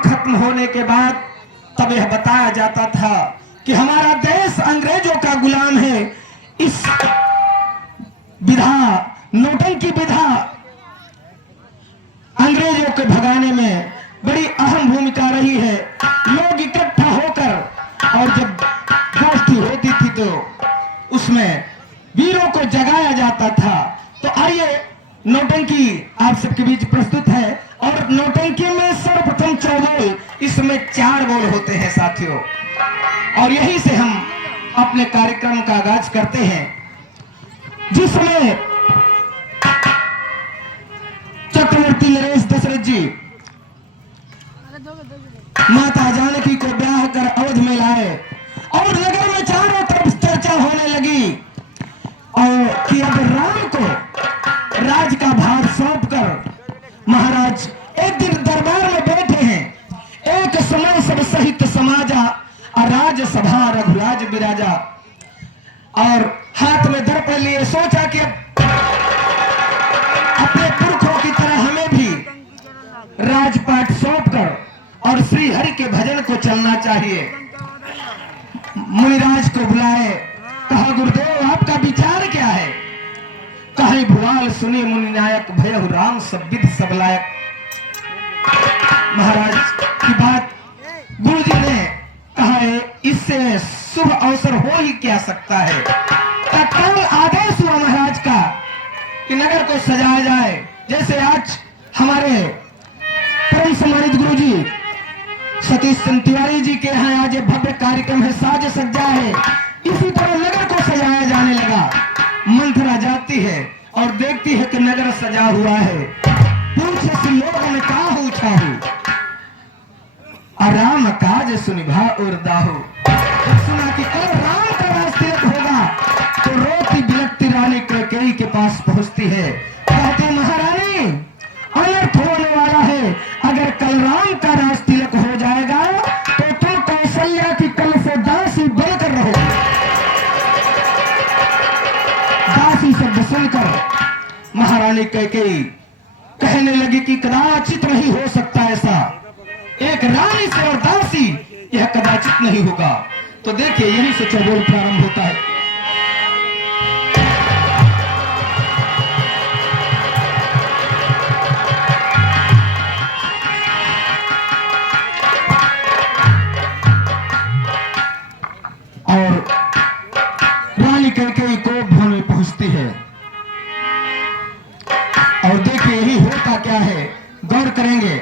खत्म होने के बाद तब यह बताया जाता था कि हमारा देश अंग्रेजों का गुलाम है। इस विधा, नोटंकी विधा अंग्रेजों को भगाने में बड़ी अहम भूमिका रही है। लोग इकट्ठा होकर और जब गोष्ठी होती थी तो उसमें वीरों को जगाया जाता था। तो आइए नौटंकी आप सबके बीच प्रस्तुत है। और नौटंकी में सर्वप्रथम चौबोल, इसमें 4 बोल होते हैं साथियों। और यही से हम अपने कार्यक्रम का आगाज करते हैं, जिसमें चक्रवर्ती नरेश दशरथ जी माता जानकी को ब्याह कर अवध में लाए और नगर में चारों तरफ चर्चा होने लगी और कि अब राम को राज का भार सौंपकर महाराज एक दिन दरबार में बैठे हैं। एक समय सब सहित समाजा और राज सभा रघुराज विराजा, और हाथ में दर्पण लिए सोचा कि अपने पुरखों की तरह हमें भी राजपाट सौंपकर और श्री हरि के भजन को चलना चाहिए। मुनिराज को बुलाए, कहा गुरुदेव आपका विचार क्या है? कहे भुआल सुने मुनि नायक, भयहु राम सब विध सब लायक। महाराज की बात गुरुजी ने कहा है, इससे शुभ अवसर हो ही क्या सकता है। तत्काल आदेश हुआ महाराज का कि नगर को सजाया जाए। जैसे आज हमारे परम सम्मानित गुरुजी सतीश चंद्र तिवारी जी के यहाँ आज भव्य कार्यक्रम है, साज सज्जा है, इसी तरह नगर को सजाया जाने लगा। मंथरा जाती है और देखती है कि नगर सजा हुआ है। पूछे से लोगों ने कहा पूछा हूं, राम काज सुनिभा और दाहु। सुना कि कल राम का राजतिलक होगा तो रोती बिलकती रानी कैकेयी के पास पहुंचती है। कहते महारानी अनर्थ होने वाला है, अगर कल राम का राजतिलक हो जाएगा तो तुम कौशल्या की कल से दासी बनकर रहो। दासी शब्द सुनकर महारानी कैकेयी कहने लगी कि कदाचित नहीं हो सकता ऐसा, एक रानी से और दासी यह कदाचित नहीं होगा। तो देखिए यहीं से चौबोल प्रारंभ होता है। और रानी कैकेयी को भवन में पहुंचती है और देखिए यही होता क्या है, गौर करेंगे।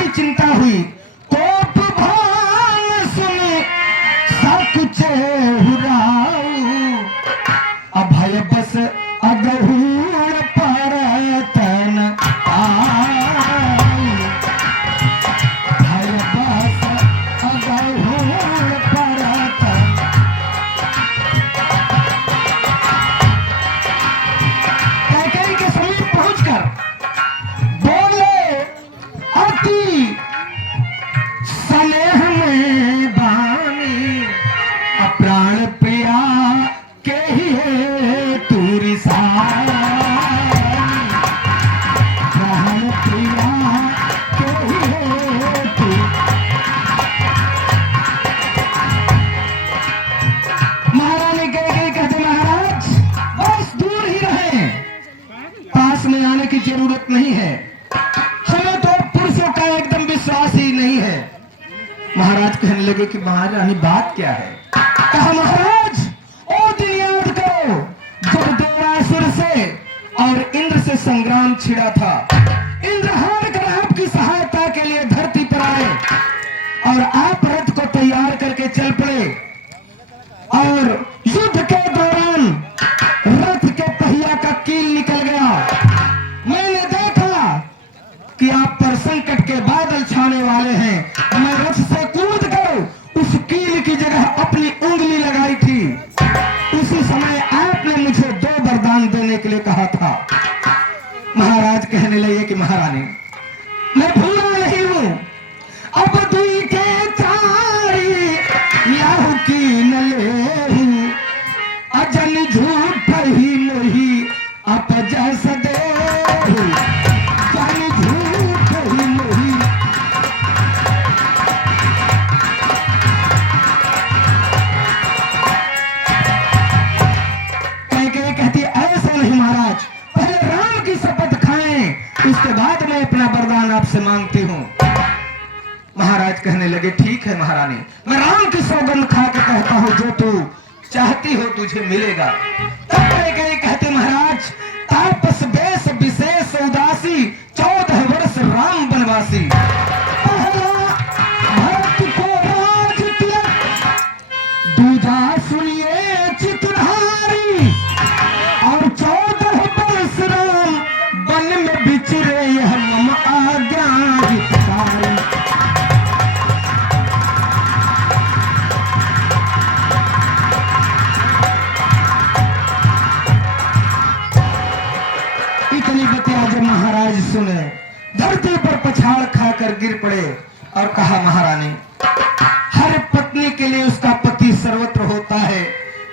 बड़ी चिंता हुई। कोप भान सुनी सकुच हुराऊ, अभय बस अगहुण परतन आई, भय बस अगहुण परतन। कैकेयी के समीप पहुंचकर बोले अति स्नेह में बानी, अप्राण प्रिया के ही है तूरी सानी, प्राण प्रिया के ही है तू। महारानी कैकेयी कहते महाराज बस दूर ही रहे, पास में आने की जरूरत नहीं है, हमें तो पुरुषों का एकदम विश्वास ही नहीं है। महाराज कहने लगे कि महारानी बात क्या है? कहा महाराज ओ दिन याद करो जब देवासुर से और इंद्र से संग्राम छिड़ा था। इंद्र हार कर आपकी सहायता के लिए धरती पर आए और आप रथ को तैयार करके चल पड़े, और युद्ध के दौरान रथ के पहिया का कील निकल गया। मैंने देखा कि आप पर संकट के बादल छाने वाले हैं। मैं रथ से कूद कर उस कील की जगह अपनी उंगली लगाई थी। उसी समय आपने मुझे 2 वरदान देने के लिए कहा था। महाराज कहने लगे कि महारानी मैं भूला नहीं हूं, अब दुई के चारी याहू की न लेहू, अजन झूठ ही मोही अपजस देहू, जन झूठ ही मोही। कैकेयी कहती ऐसा नहीं महाराज, पहले राम की शपथ खाएं, उसके बाद मैं अपना वरदान आपसे मांगती हूं। महाराज कहने लगे ठीक है महारानी, मैं राम की सौगंध खा के कहता हूं जो तू चाहती हो तुझे मिलेगा। तब कैकेयी कहते महाराज तापस बेश विशेष उदासी, 14 वर्ष राम वनवासी, पहला भरत को राज तिलक, दूजा सुनिए चितधारी, और 14 वर्ष राम वन में बिचरे यह मम आज्ञा हितकारी। इतनी बतिया जब महाराज सुने धरती पर पछाड़ खाकर गिर पड़े और कहा महारानी हर पत्नी के लिए उसका पति सर्वत्र होता है।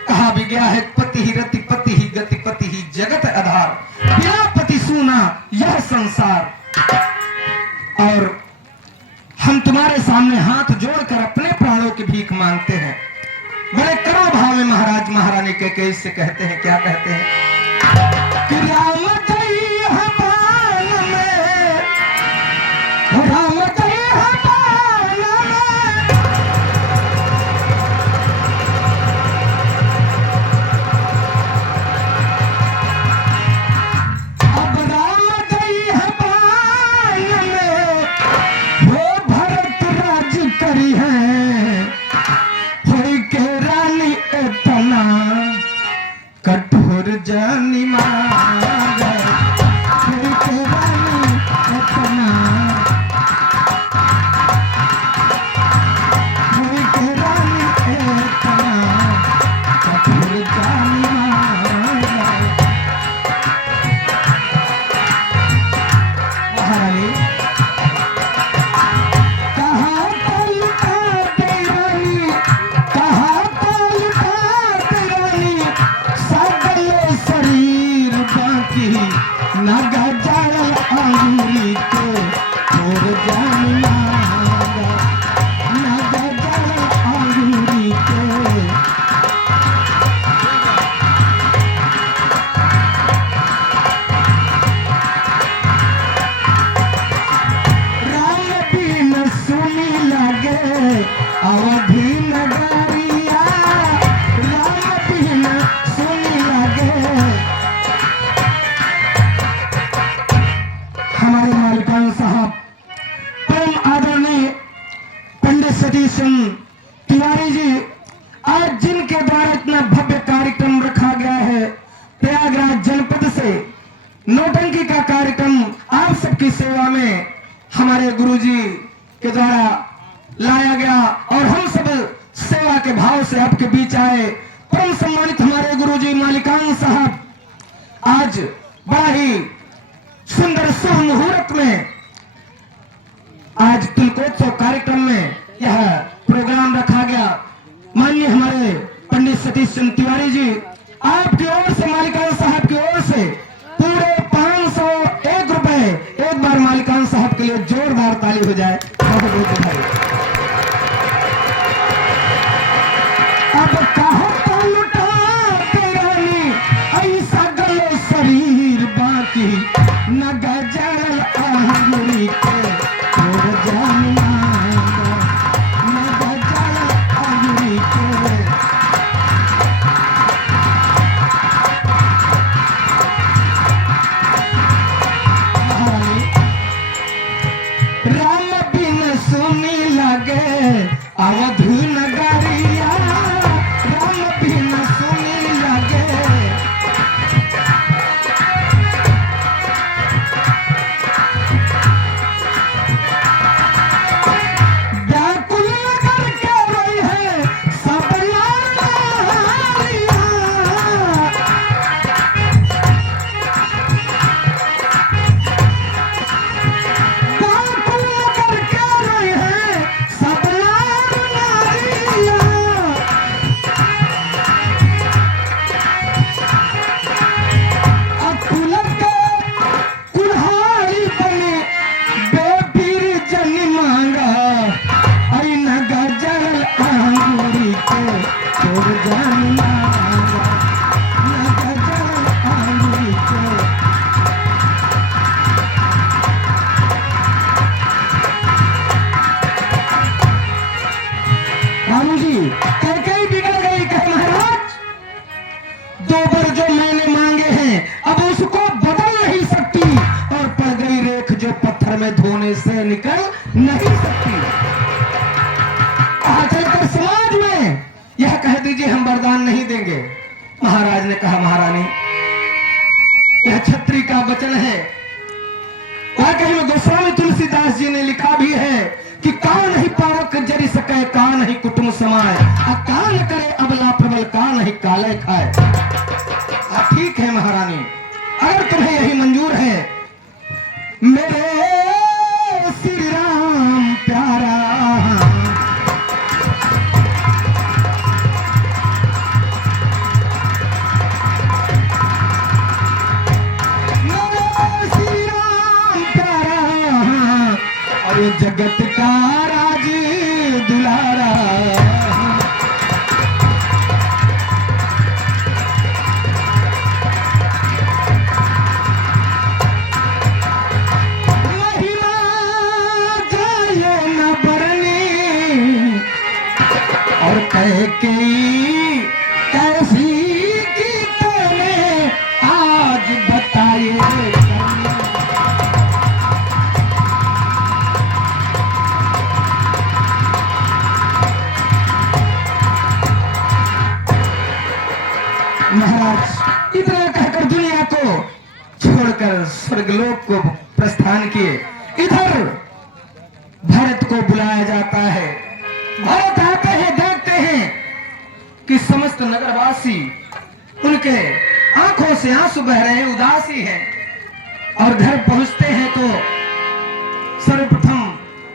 कहा भी गया है पति ही रति, पति ही गति, पति ही जगत आधार, बिना पति सूना यह संसार। और हम तुम्हारे सामने हाथ जोड़कर अपने प्राणों की भीख मांगते हैं। बड़े करुण भाव में महाराज महारानी कैकेयी से कहते हैं, क्या कहते हैं कि राम कठोर जानी मांगे, आप सबकी सेवा में हमारे गुरुजी के द्वारा लाया गया और हम सब सेवा के भाव से आपके बीच आए। परम सम्मानित हमारे गुरुजी मालिकान साहब आज बड़ा ही सुंदर शुभ मुहूर्त में आज तिलकोत्सव कार्यक्रम में यह प्रोग्राम रखा गया। माननीय हमारे पंडित सतीश चंद्र तिवारी जी आपकी ओर से मालिकान साहब की ओर से पूरे 501 रुपए एक बार मालिकान साहब के लिए जोरदार ताली हो जाए। बहुत बहुत भाई अब कहो लुटा रानी ऐसा गलो शरीर बाकी न गजल आहरी के छोड़ जाना न गजल आहरी के। राम बिन सुनी लगे अवधि नगरिया राम बिन सुनी लगे व्याकुल करके रोई है सब नारिया। कई बिगड़ गई कहे महाराज दो बार जो मैंने मांगे हैं अब उसको बदल नहीं सकती और पड़ गई रेख जो पत्थर में धोने से निकल नहीं सकती। कहा चलकर समाज में यह कह दीजिए हम वरदान नहीं देंगे। महाराज ने कहा महारानी यह छत्री का वचन है। वाकई में गोस्वामी तुलसीदास जी ने लिखा भी है कि का नहीं पावक जरी सके का नहीं कुटुंब समाए अकाल करे अबला प्रबल का नहीं काले खाए। ठीक है महारानी अगर तुम्हें यही मंजूर है मेरे श्री राम प्यारा मेरे श्री राम प्यारा और ये जगत का राज दुलारा महिमा जाए न बरनी और कह के कैसी गीतों में आज बताइए। महाराज इतना कहकर दुनिया को छोड़कर स्वर्गलोक को प्रस्थान किए। इधर भरत को बुलाया जाता है। भरत आते हैं देखते हैं कि समस्त नगरवासी उनके आंखों से आंसू बह रहे हैं उदासी है। और घर पहुंचते हैं तो सर्वप्रथम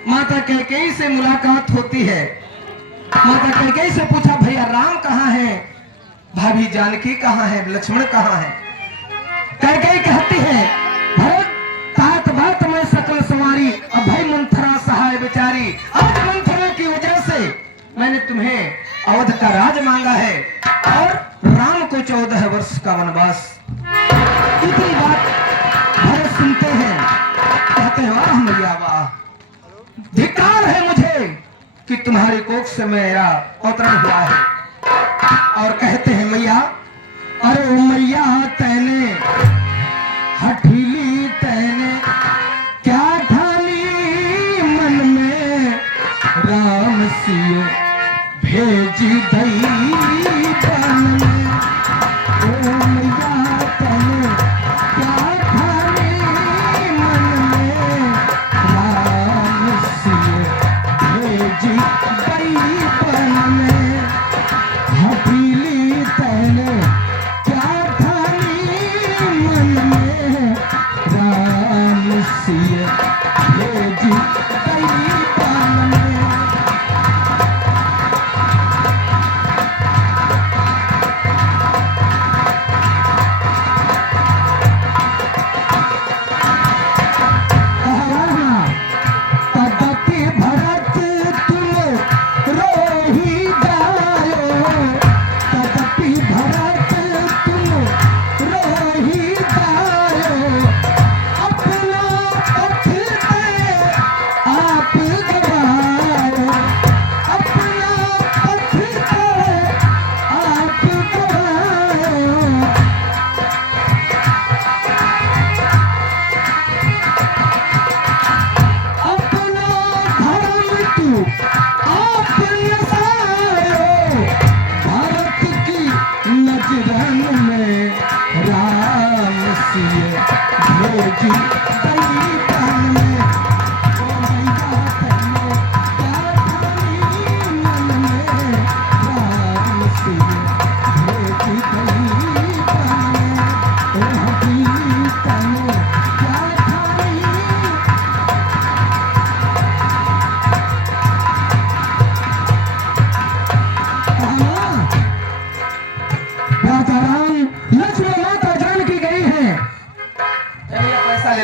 माता कैकेयी से मुलाकात होती है। माता कैकेयी से पूछा भैया राम कहाँ है भाभी जानकी कहाँ है लक्ष्मण कहाँ है। कैकेयी कहती है भरत तात बात में सकल सवारी अब भाई मंथरा सहाय बेचारी आज मंथरा की वजह से मैंने तुम्हें अवध का राज मांगा है और राम को 14 वर्ष का वनवास। इतनी बात भरत सुनते हैं कहते हैं वाह मैया वाह धिक्कार है मुझे कि तुम्हारी कोख से मेरा अवतरण हुआ है। और कहते हैं मैया अरे ओ मैया तैने हठीली तैने क्या ठानी मन में राम सियो भेज दई बन में। ओ मैया तैने क्या ठानी मन सिए भेजी गई पान में।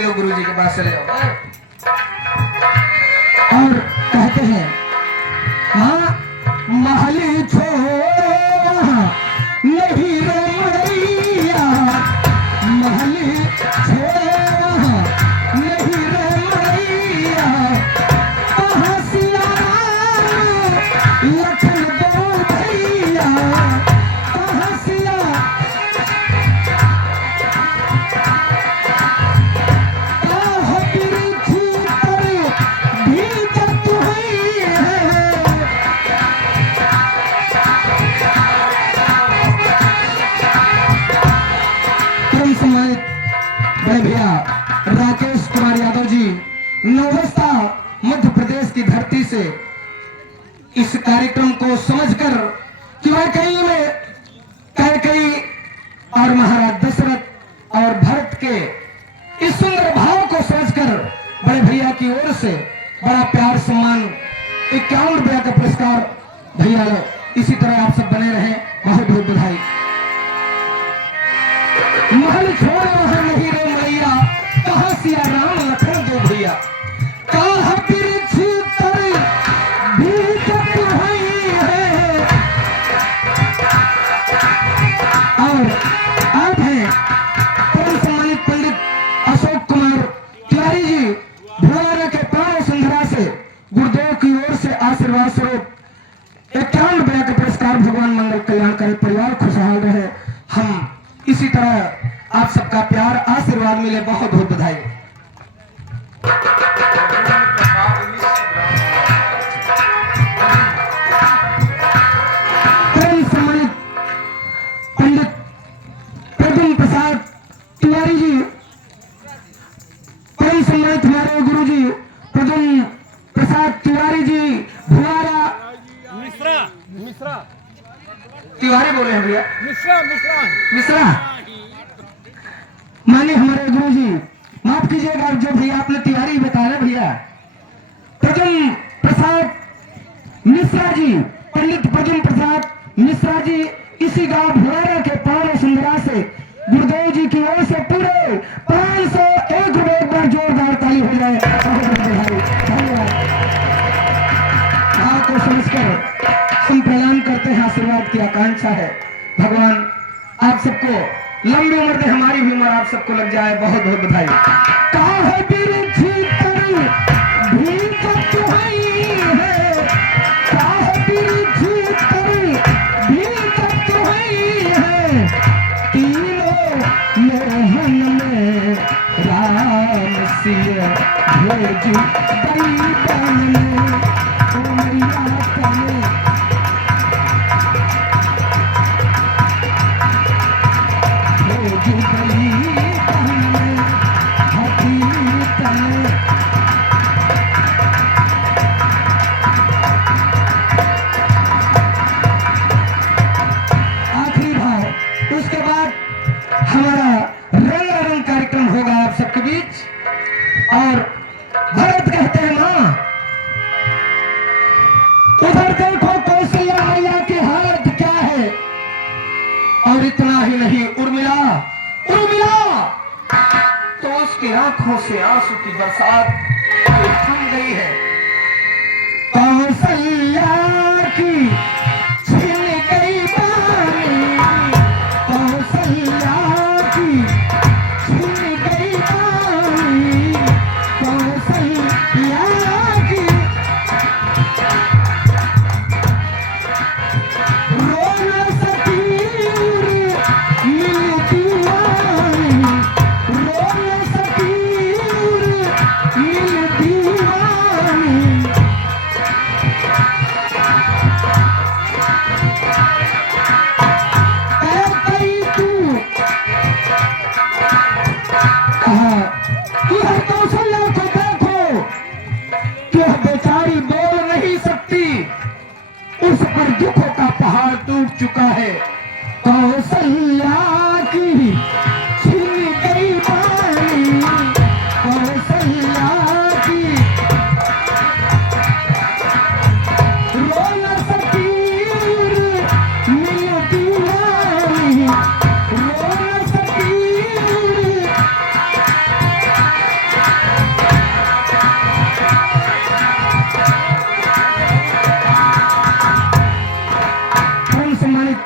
गुरुजी के पास चले जाओ। और कहते हैं हाँ महली छोड़ नहीं रे मैया, महली छोड़ नहीं रे मैया, कहाँ सिया लखन दो भैया, कहाँ सिया भैया राकेश कुमार यादव जी नौबस्ता मध्य प्रदेश की धरती से इस कार्यक्रम को समझकर कि कैकेयी और महाराज दशरथ और भरत के इस सुंदर भाव को समझकर बड़े भैया की ओर से बड़ा प्यार सम्मान 51 रुपया का पुरस्कार भैया। इसी तरह आप सब बने रहें, बहुत बहुत बधाई। महल छोड़ वहां नहीं रे मैया, कहाँ सिया राम लखन दो भैया, कहाँ बिरछी तरी भीजत हुई है। और आप हैं परम सम्मानित पंडित अशोक कुमार तिवारी जी भुआरा के पांव संधरा से गुरुदेव की ओर से आशीर्वाद स्वरूप 51 रुपया का पुरस्कार। भगवान मंगल कल्याण करे, परिवार खुशहाल रहे। हम इसी तरह आप सबका प्यार आशीर्वाद मिले, बहुत बहुत बधाई। परम सम्मानित पंडित प्रद्युम्न प्रसाद तिवारी जी, परम सम्मानित हमारे गुरु जी प्रद्युम्न प्रसाद तिवारी जी भुआरा मिश्रा तिवारी बोले हैं भैया, मिश्रा माने हमारे गुरु जी, माफ कीजिएगा जो भैया आपने तिवारी बताया भैया, प्रद्युम्न प्रसाद मिश्रा जी, पंडित प्रद्युम्न प्रसाद मिश्रा जी इसी गांव भुआरा के पावन सुंदरा से गुरुदेव जी की ओर से पूरे 501 रुपए, एक बार जोरदार ताली हो जाए। धन्यवाद। आपको समझकर हम प्रणाम करते हैं, आशीर्वाद की आकांक्षा है। भगवान आप सबको लंबी उम्र दे, हमारी भी उम्र आप सबको लग जाए, बहुत बहुत बधाई। काहे बिरछी तरी भीजत हुई है, काहे बिरछी तरी भीजत हुई है, तीनों मोहन में राम सिया भेजी गई पान में। ओ मैया तने भेजी गई पान में, हाथी तने आखिरी भाव। उसके बाद हमारा रंगारंग कार्यक्रम होगा आप सबके बीच। और भरत कहते हैं मां उधर देखो कौशल्या मैया की हालत क्या है। और इतना ही नहीं, उर्मिला उर्मिला तो उसकी आंखों से आंसू की बरसात थम गई है। कौशल्या की छिन गई बानी, कौशल्या की छिन गई बानी, कौशल्या की रो न सकी मिलती वानी, रो न सकी मिलती वानी। कौशल्या को देखो कि वह बेचारी बोल नहीं सकती, उस पर दुखों का पहाड़ टूट चुका है। कौशल्या की छिन गई बानी, कौशल्या की रो न सकी मिलती वानी, रो न सकी। सम्मानित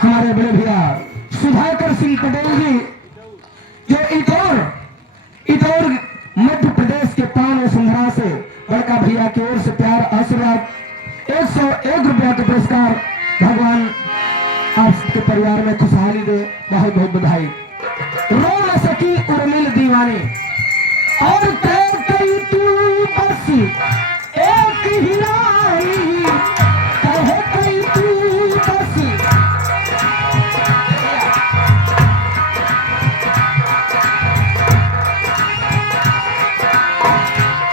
हमारे बड़े भैया सुधाकर सिंह पटेल जी, जो इतौर मध्य प्रदेश के पान वसुंधरा से बड़का भैया की ओर से प्यार आशीर्वाद 101 रुपया का पुरस्कार। भगवान आप सबके परिवार में खुशहाली दे, बहुत बहुत बधाई। रो न सकी उर्मिल दीवानी, और कह गई तू बस एक ही रानी, कह गई तू बस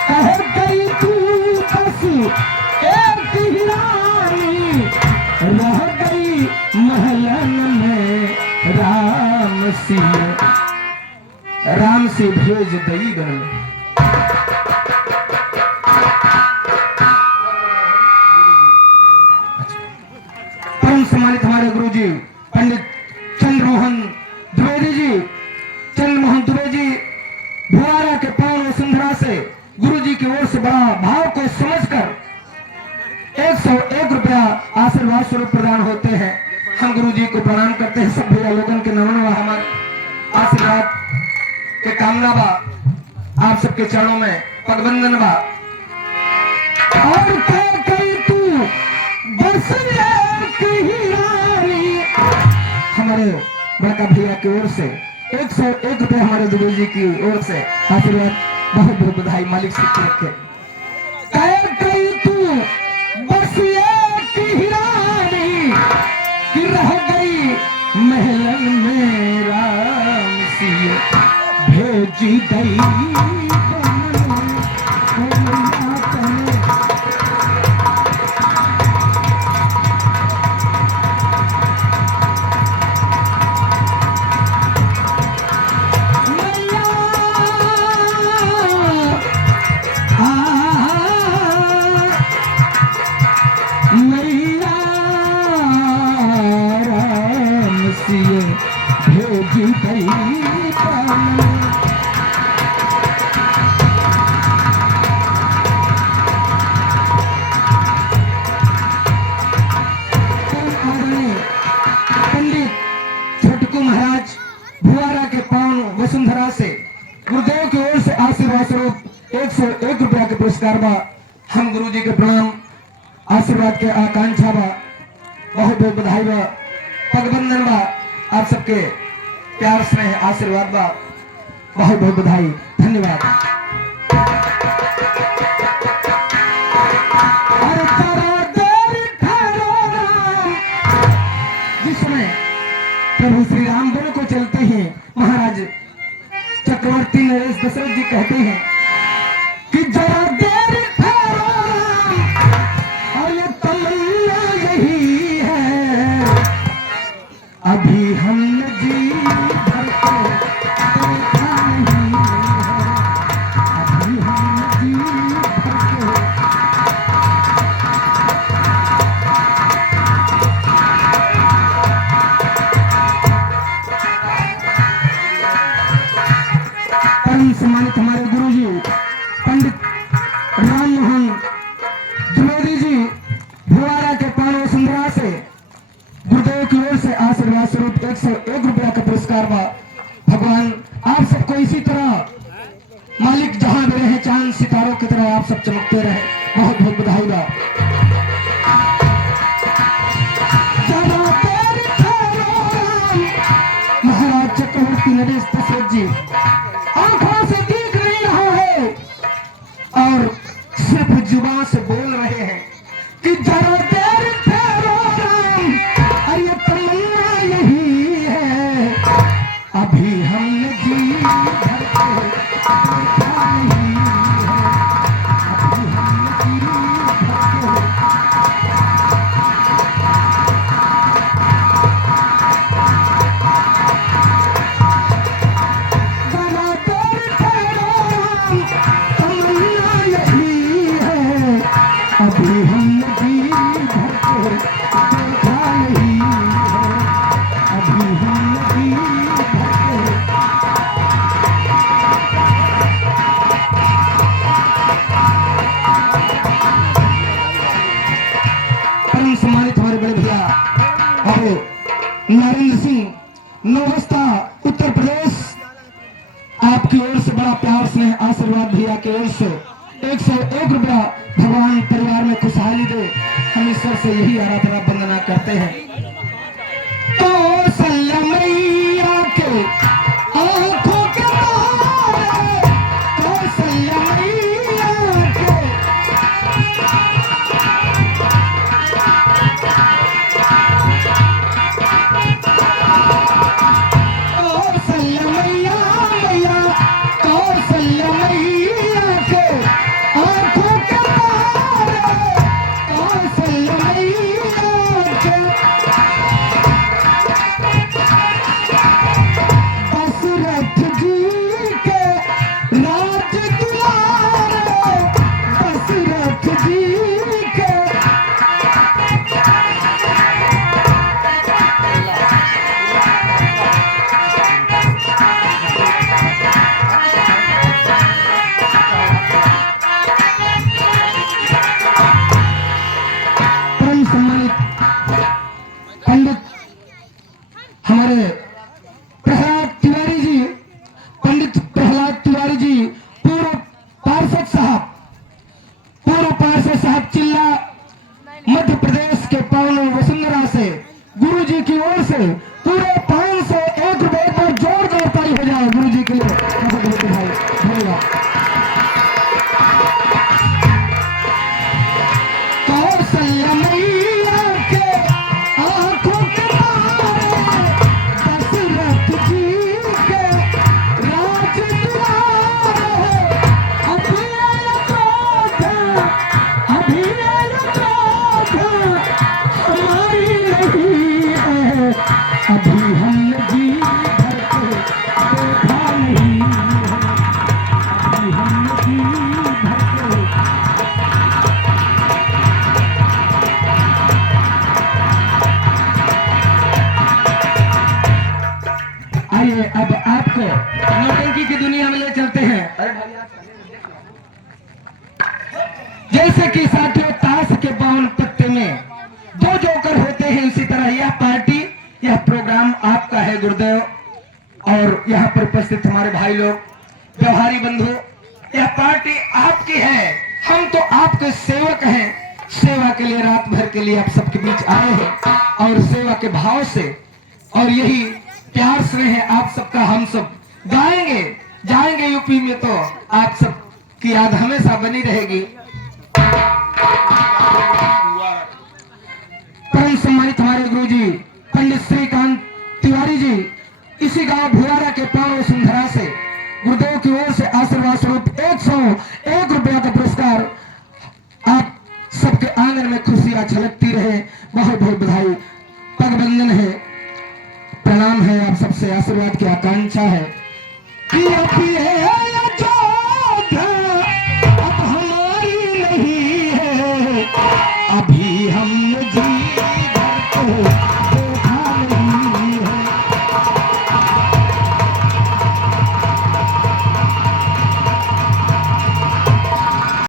कह गई तू बस एक ही रानी, रह गई महलन में राम से भेज दई गन। परम सम्मानित हमारे गुरु जी पंडित चंद्रमोहन द्विवेदी जी, चंद्रमोहन द्विवेदी जी भुआरा के पावन वसुंधरा से गुरु जी की ओर से बड़ा भाव को समझकर 101 रुपया आशीर्वाद स्वरूप प्रदान होते हैं। हम गुरु जी को प्रणाम करते हैं। सब भैया लोगों के नमन व हमारे आशीर्वाद के कामना बा, आप सबके चरणों में पगबंधन बा। और कह गई तू बस एक ही रानी, हमारे बड़का भैया की ओर से 101 रुपये हमारे दुबे जी की ओर से आशीर्वाद, बहुत बहुत बधाई। मालिक सिक्के रखे। कह गई तू बस एक ही रानी, कि रह गई महलन में राम सिए भेजी दई भेजी गई पंडित छोटकू महाराज भुआरा के पावन वसुंधरा से गुरुदेव की ओर से आशीर्वाद स्वरूप 101 रुपया के पुरस्कार बा। हम गुरु जी के प्रणाम आशीर्वाद के आकांक्षा बा, बहुत बहुत बधाई बा, पगबंधन बा। आप सबके प्यार स्नेह आशीर्वाद बा, बहुत बहुत बधाई, धन्यवाद। जिस समय प्रभु श्री राम वन को चलते हैं, महाराज चक्रवर्ती नरेश दशरथ जी कहते हैं कि जरा देर ठहरो राम, और ये तमन्ना यही है, अभी हमने जी भर के देखा नहीं है। चांद सितारों की तरह आप सब चमकते रहे। बहुत बहुत बधाई बा। महाराज चक्रवर्ती नरेश दशरथ जी आंखों से देख नहीं रहा है और सिर्फ जुबान से बोल रहे हैं कि जरा देर ठहरो राम, अरे तमन्ना यही है, अभी हमने जी भर के देखा नहीं है, अभी हमने जी भर के। अभी हमने जी भर के देखा नहीं है, अभी हमने जी भर के। परम सम्मानित हमारे बड़े भैया और नरेंद्र सिंह नौबस्ता उत्तर प्रदेश, आपकी ओर से बड़ा प्यार स्नेह आशीर्वाद भैया की ओर से 101 रुपया भगवान परिवार में खुशहाली दे, हम ईश्वर से यही आराधना वंदना करते हैं। कौशल्या मैया के आंखों के तारे, कौशल्या मैया के, कौशल्या मैया मैया, कौशल्या मैया के आंखों के तारे, कौशल्या मैया के। दशरथ जी के राज दुलारे, दशरथ जी के। परम सम्मानित पंडित हमारे प्रहलाद तिवारी जी, पंडित प्रहलाद तिवारी जी, पूर्व पार्षद साहब चिल्ला मध्य प्रदेश के पावन वसुंधरा से गुरु जी की ओर से पूरे 501 रुपए पर जोरदार ताली हो जाए गुरु जी के लिए। बहुत बहुत बधाई, धन्यवाद। कौशल्या मैया के आंखों के तारे, दशरथ जी के राज दुलारे, अभी क्रोध, अभी क्रोध हमारी नहीं है, अभी हमने जी भर के देखा नहीं है, अभी हमने जी भर के। आइए अब आपको नौटंकी की दुनिया में ले चलते हैं। जैसे कि साथियों ताश के 52 पत्ते में दो जोकर होते हैं, उसी तरह यह पार्टी, यह प्रोग्राम आपका है गुरुदेव, और यहाँ पर उपस्थित हमारे भाई लोग, व्यवहारी बंधु, यह पार्टी आपकी है। हम तो आपके सेवक हैं, सेवा के लिए रात भर के लिए आप सबके बीच आए हैं और सेवा के भाव से, और यही प्यार स्नेह है आप सबका। हम सब गाएंगे जाएंगे यूपी में, तो आप सब की याद हमेशा बनी रहेगी। परम सम्मानित हमारे गुरु जी पंडित श्रीकांत तिवारी जी, इसी गांव भुआरा के पावन वसुंधरा से गुरुदेव की ओर से आशीर्वाद स्वरूप 101 रुपया का पुरस्कार। आप सबके आंगन में खुशियां छलकती रहे। बहुत बहुत बधाई, पगबंधन है, प्रणाम है, आप सबसे आशीर्वाद की आकांक्षा है कि अभी है अब हमारी नहीं है, अभी हम